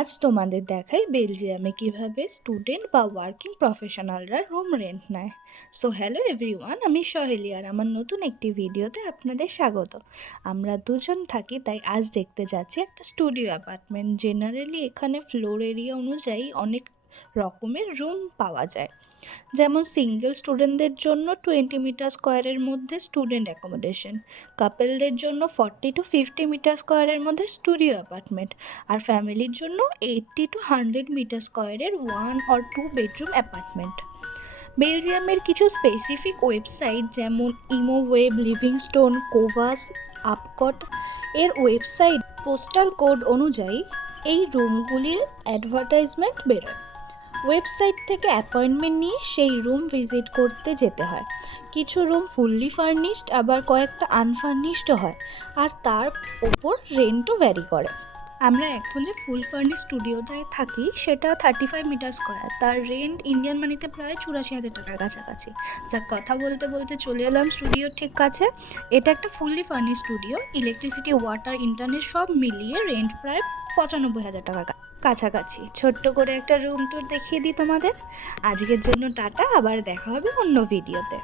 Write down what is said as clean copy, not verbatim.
আজ তোমাদের দেখাই বেলজিয়ামে কিভাবে স্টুডেন্ট বা ওয়ার্কিং প্রফেশনালরা রুম রেন্ট নেয়। সো হ্যালো এভরিওয়ান, আমি সহেলি আর আমার নতুন একটি ভিডিওতে আপনাদের স্বাগত। আমরা দুজন থাকি, তাই আজ দেখতে যাচ্ছি একটা স্টুডিও অ্যাপার্টমেন্ট। জেনারেলি এখানে ফ্লোর এরিয়া অনুযায়ী অনেক রকমের রুম পাওয়া যায়, যেমন সিঙ্গেল স্টুডেন্টদের জন্য 20 মিটার স্কোয়ারের মধ্যে স্টুডেন্ট অ্যাকোমোডেশন, কাপলদের জন্য 40 to 50 মিটার স্কোয়ারের মধ্যে স্টুডিও অ্যাপার্টমেন্ট, আর ফ্যামিলির জন্য 80 to 100 মিটার স্কোয়ারের 1 or 2 বেডরুম অ্যাপার্টমেন্ট। বেলজিয়ামের কিছু স্পেসিফিক ওয়েবসাইট যেমন ইমোওয়েব, লিভিংস্টোন, কোভাস, আপকট এর ওয়েবসাইট পোস্টাল কোড অনুযায়ী এই রুমগুলির অ্যাডভার্টাইজমেন্ট বেরোয়। ওয়েবসাইট থেকে অ্যাপয়েন্টমেন্ট নিয়ে সেই রুম ভিজিট করতে যেতে হয়। কিছু রুম ফুললি ফার্নিশড, আবার কয়েকটা আনফার্নিশডও হয়, আর তার ওপর রেন্টও ভ্যারি করে। আমরা এখন যে ফুল ফার্নিশ স্টুডিওটায় থাকি সেটা 35 মিটার স্কোয়ার। তার রেন্ট ইন্ডিয়ান মানিতে প্রায় 84,000 টাকার কাছাকাছি। যা কথা বলতে বলতে চলে এলাম স্টুডিওর ঠিক কাছে। এটা একটা fully furnish studio. Electricity, water, internet সব মিলিয়ে রেন্ট প্রায় 95,000 টাকার কাছাকাছি। ছোট্ট করে একটা রুম ট্যুর দেখিয়ে দিই তোমাদের। আজকের জন্য টাটা, আবার দেখা হবে অন্য ভিডিওতে।